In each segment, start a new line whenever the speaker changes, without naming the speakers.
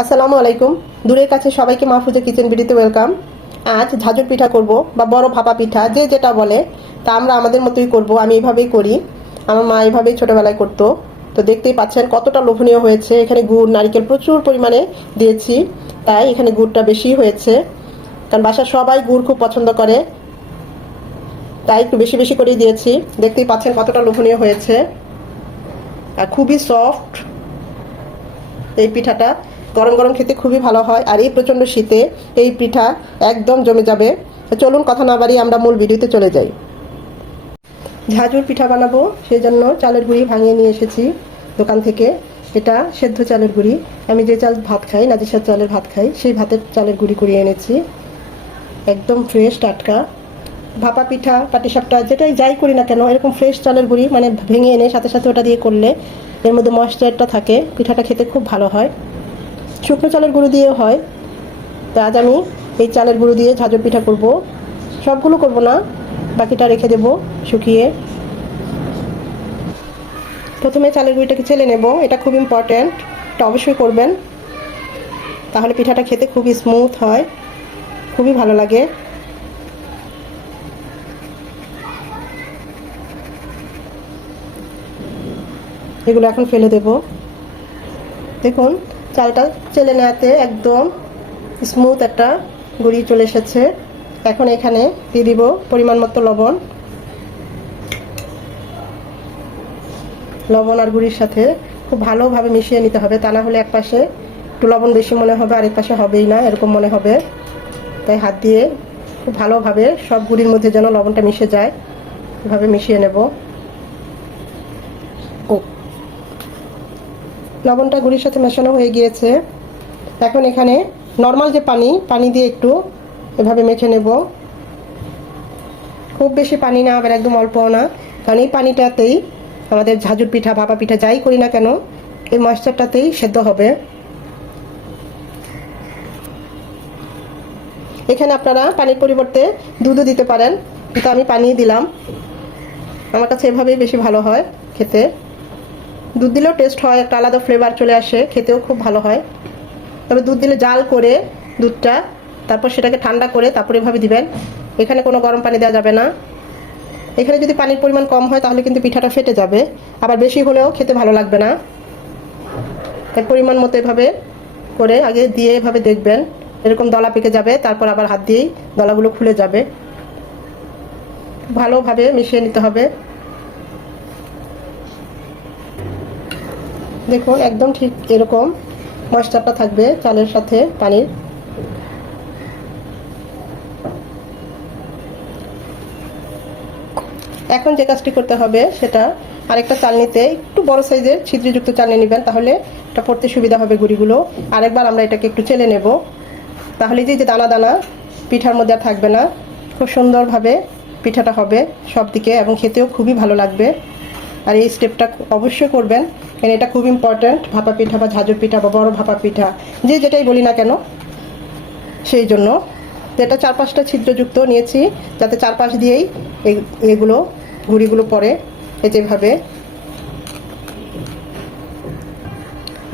আসসালামু আলাইকুম। দূরের কাছে সবাইকে মাহফুজা কিচেন বিডিতে ওয়েলকাম আজ ঝাঁঝর পিঠা করব বা বড় ভাপা পিঠা, যে যেটা বলে, তা আমরা আমাদের মতোই করব, আমি এভাবেই করি। আমার মা এভাবেই ছোটোবেলায় করতো। তো দেখতেই পাচ্ছেন কতটা লোভনীয় হয়েছে। এখানে গুড়, নারকেল প্রচুর পরিমাণে দিয়েছি, তাই এখানে গুড়টা বেশি হয়েছে। কারণ বাসার সবাই গুড় খুব পছন্দ করে, তাই একটু বেশি বেশি করেই দিয়েছি। দেখতেই পাচ্ছেন কতটা লোভনীয় হয়েছে। আর খুবই সফট এই পিঠাটা। গরম গরম খেতে খুবই ভালো হয়। আর এই প্রচণ্ড শীতে এই পিঠা একদম জমে যাবে। চলুন কথা না বাড়িয়ে আমরা মূল ভিডিওতে চলে যাই। ঝাঁঝুর পিঠা বানাবো, সেই জন্য চালের গুঁড়ি ভাঙিয়ে নিয়ে এসেছি দোকান থেকে। এটা সেদ্ধ চালের গুঁড়ি। আমি যে চাল ভাত খাই, নাজিসার চালের ভাত খাই, সেই ভাতের চালের গুঁড়ি কুড়িয়ে এনেছি। একদম ফ্রেশ টাটকা। ভাপা পিঠা, পাটিসাপটা, যেটাই যাই করি না কেন, এরকম ফ্রেশ চালের গুঁড়ি মানে ভেঙে এনে সাথে সাথে ওটা দিয়ে করলে এর মধ্যে ময়েশ্চারটা থাকে, পিঠাটা খেতে খুব ভালো হয়। শুকনো চালের গুঁড়ো দিয়ে হয়। তা আজ আমি এই চালের গুঁড়ো দিয়ে ঝাঁঝর পিঠা করব। সবগুলো করব না, বাকিটা রেখে দেব শুকিয়ে। প্রথমে চালের গুঁড়িটাকে ছেলে নেব, এটা খুব ইম্পর্ট্যান্ট এটা অবশ্যই করবেন। তাহলে পিঠাটা খেতে খুবই স্মুথ হয়, খুবই ভালো লাগে। এগুলো এখন ফেলে দেব। দেখুন চালটা চেলে নেওয়াতে একদম স্মুথ একটা গুঁড়ি চলে এসেছে। এখন এখানে দিয়ে দিব পরিমাণ মতো লবণ। লবণ আর গুঁড়ির সাথে খুব ভালোভাবে মিশিয়ে নিতে হবে, তা না হলে এক পাশে একটু লবণ বেশি মনে হবে, আরেক পাশে হবেই না, এরকম মনে হবে। তাই হাত দিয়ে খুব ভালোভাবে সব গুঁড়ির মধ্যে যেন লবণটা মিশে যায়, এভাবে মিশিয়ে নেব। লবণটা গুড়ির সাথে মেশানো হয়ে গিয়েছে। এখন এখানে নর্মাল যে পানি পানি দিয়ে একটু এভাবে মেখে নেব। খুব বেশি পানি না, আবার একদম অল্প না। কারণ এই পানিটাতেই আমাদের ঝাঁঝুর পিঠা, ভাপা পিঠা যাই করি না কেন, এই ময়েশ্চারটাতেই সেদ্ধ হবে। এখানে আপনারা পানির পরিবর্তে দুধও দিতে পারেন। কিন্তু আমি পানি দিলাম। আমার কাছে এভাবেই বেশি ভালো হয় খেতে। দুধ দিলেও টেস্ট হয়, একটা আলাদা ফ্লেভার চলে আসে, খেতেও খুব ভালো হয়। তবে দুধ দিলে জাল করে দুধটা, তারপর সেটাকে ঠান্ডা করে তারপর এভাবে দিবেন। এখানে কোনো গরম পানি দেওয়া যাবে না। এখানে যদি পানির পরিমাণ কম হয়, তাহলে কিন্তু পিঠাটা ফেটে যাবে। আবার বেশি হলেও খেতে ভালো লাগবে না। তাই পরিমাণ মতো এভাবে করে আগে দিয়ে এভাবে দেখবেন। এরকম দলা পেকে যাবে, তারপর আবার হাত দিয়েই দলাগুলো খুলে যাবে। ভালোভাবে মিশিয়ে নিতে হবে। দেখুন, একদম ঠিক এরকম ময়েশ্চারটা থাকবে চালের সাথে পানির। এখন যে কাজটি করতে হবে সেটা আরেকটা চালনিতে একটু বড় সাইজের ছিদ্রযুক্ত চালনি নেবেন, তাহলে এটা পড়তে সুবিধা হবে গুড়িগুলো। আরেকবার আমরা এটাকে একটু চেলে নেব। তাহলে যে দানা দানা পিঠার মধ্যে থাকবে না, খুব সুন্দরভাবে পিঠাটা হবে সব দিকে এবং খেতেও খুবই ভালো লাগবে। আর এই স্টেপটা অবশ্যই করবেন কারণ এটা খুব ইম্পর্ট্যান্ট ভাপা পিঠা বা ঝাঁঝর পিঠা বা বড় ভাপা পিঠা, যে যেটাই বলি না কেন, সেই জন্য। তো এটা চার পাঁচটা ছিদ্রযুক্ত নিয়েছি, যাতে চারপাশ দিয়েই এগুলো ঘুড়িগুলো পড়ে এই যেভাবে।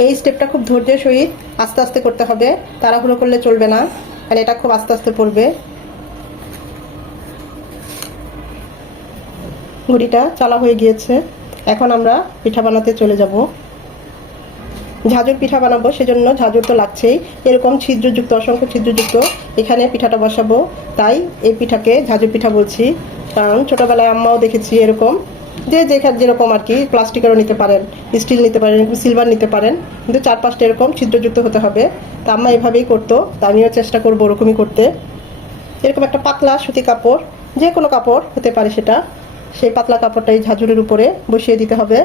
এই স্টেপটা খুব ধৈর্যের সহিত আস্তে আস্তে করতে হবে। তাড়াহুড়ো করলে চলবে না কারণ এটা খুব আস্তে আস্তে পড়বে। ঘুড়িটা চালা হয়ে গিয়েছে। এখন আমরা পিঠা বানাতে চলে যাব। ঝাঁঝর পিঠা বানাবো, সেজন্য ঝাঁঝর তো লাগছেই। এরকম ছিদ্রযুক্ত, অসংখ্য ছিদ্রযুক্ত এখানে পিঠাটা বসাবো। তাই এই পিঠাকে ঝাঁঝর পিঠা বলছি। কারণ ছোটোবেলায় আম্মাও দেখেছি এরকম। যে যেখানে যেরকম আর কি, প্লাস্টিকেরও নিতে পারেন, স্টিল নিতে পারেন, সিলভার নিতে পারেন। কিন্তু চার পাঁচটা এরকম ছিদ্রযুক্ত হতে হবে। তা আম্মা এভাবেই করতো, তা আমিও চেষ্টা করব ওরকমই করতে। এরকম একটা পাতলা সুতি কাপড় যে কোনো কাপড় হতে পারে সেটা। সেই পাতলা কাপড়টা এই ঝাঁঝুরের উপরে বসিয়ে দিতে হবে।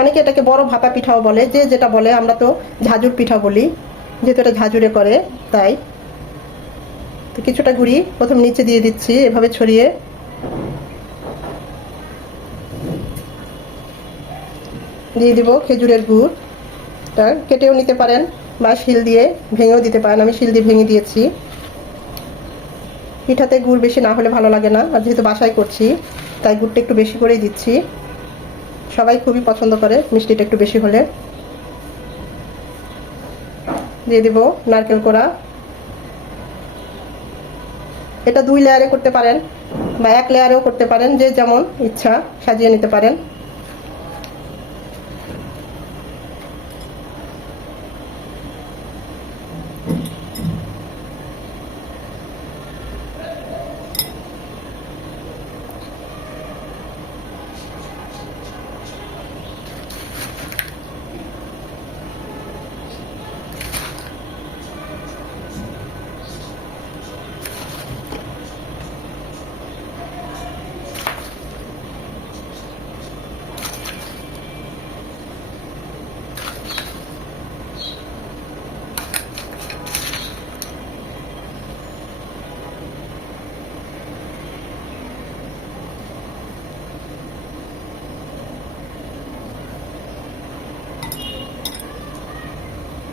অনেকে এটাকে বড় ভাপা পিঠাও বলে, যে যেটা বলে আমরা তো ঝাঁঝুর পিঠা বলি, যেহেতু এটা ঝাঁঝুরে করে, তাই। তো কিছুটা গুঁড়ি প্রথম নিচে দিয়ে দিচ্ছি, এভাবে ছড়িয়ে। দিয়ে দিব খেজুরের গুড়। কেটেও নিতে পারেন বা শিল দিয়ে ভেঙেও দিতে পারেন। আমি শিল দিয়ে ভেঙে দিয়েছি। পিঠাতে গুড় বেশি না হলে ভালো লাগে না। আর যেহেতু বাসায় করছি তাই গুড়টা একটু বেশি করেই দিচ্ছি। সবাই খুবই পছন্দ করে, মিষ্টিটা একটু বেশি হলে। দিয়ে দিব নারকেল কোড়া। এটা দুই লেয়ারে করতে পারেন বা এক লেয়ারেও করতে পারেন, যে যেমন ইচ্ছা সাজিয়ে নিতে পারেন।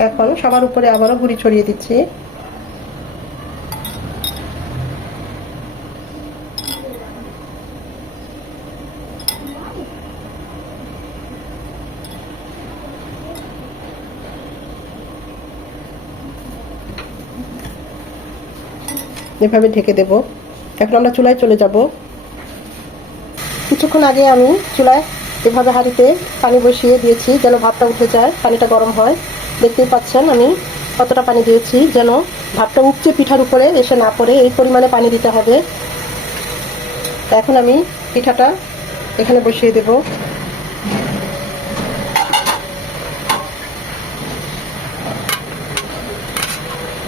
এখন সবার উপরে আবারও গুঁড়ি ছড়িয়ে দিচ্ছি। এভাবে ঢেকে দেব। এখন আমরা চুলায় চলে যাব। কিছুক্ষণ আগে আমি চুলায় এভাবে হাঁড়িতে পানি বসিয়ে দিয়েছি, যেন ভাতটা উঠে যায়, পানিটা গরম হয়। দেখতেই পাচ্ছেন আমি কতটা পানি দিয়েছি, যেন ভাতটা উপচে পিঠার উপরে এসে না পড়ে, এই পরিমাণে পানি দিতে হবে। এখন আমি পিঠাটা এখানে বসিয়ে দেব।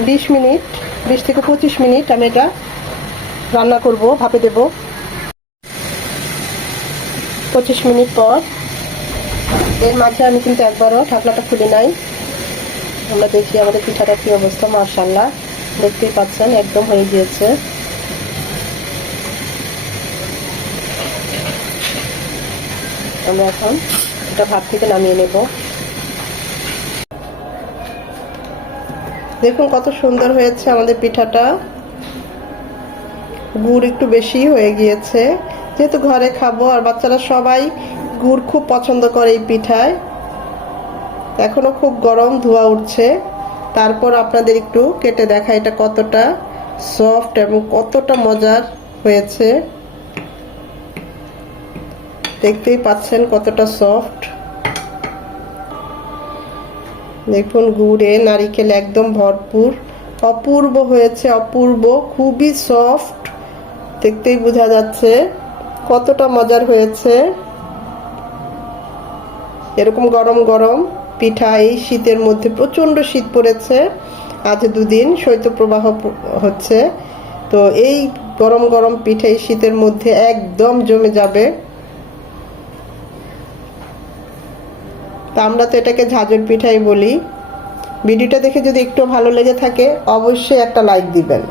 বিশ মিনিট, বিশ থেকে পঁচিশ মিনিট আমি এটা রান্না করব, ভাপে দেব। পঁচিশ মিনিট পর, এর মাঝে আমি কিন্তু একবারও ঢাকনাটা খুলে নাই। আমরা দেখি আমাদের পিঠাটা কি অবস্থা মার্শাল্লাহ দেখতেই পাচ্ছেন, একদম হয়ে গিয়েছে। আমরা এখন এটা ভাত থেকে নামিয়ে নেব। দেখুন কত সুন্দর হয়েছে আমাদের পিঠাটা। গুড় একটু বেশি হয়ে গিয়েছে। যেহেতু ঘরে খাব আর বাচ্চারা সবাই গুড় খুব পছন্দ করে এই পিঠায়। এখনও খুব গরম, ধোয়া উঠছে। তারপর আপনাদের একটু কেটে দেখা এটা কতটা সফট এবং কতটা মজার হয়েছে। দেখতেই পাচ্ছেন কতটা সফট দেখুন, গুড়ে নারিকেল একদম ভরপুর। অপূর্ব হয়েছে, অপূর্ব, খুবই সফট দেখতেই বোঝা যাচ্ছে কতটা মজার হয়েছে। এরকম গরম গরম। পিঠা এই শীতের মধ্যে প্রচণ্ড শীত পড়েছে। আজ দুদিন শৈত্যপ্রবাহ হচ্ছে। তো এই গরম গরম পিঠা এই শীতের মধ্যে একদম জমে যাবে। তা আমরা তো এটাকে ঝাঁঝর পিঠাই বলি। ভিডিওটা দেখে যদি একটু ভালো লেগে থাকে, অবশ্যই একটা লাইক দিবেন।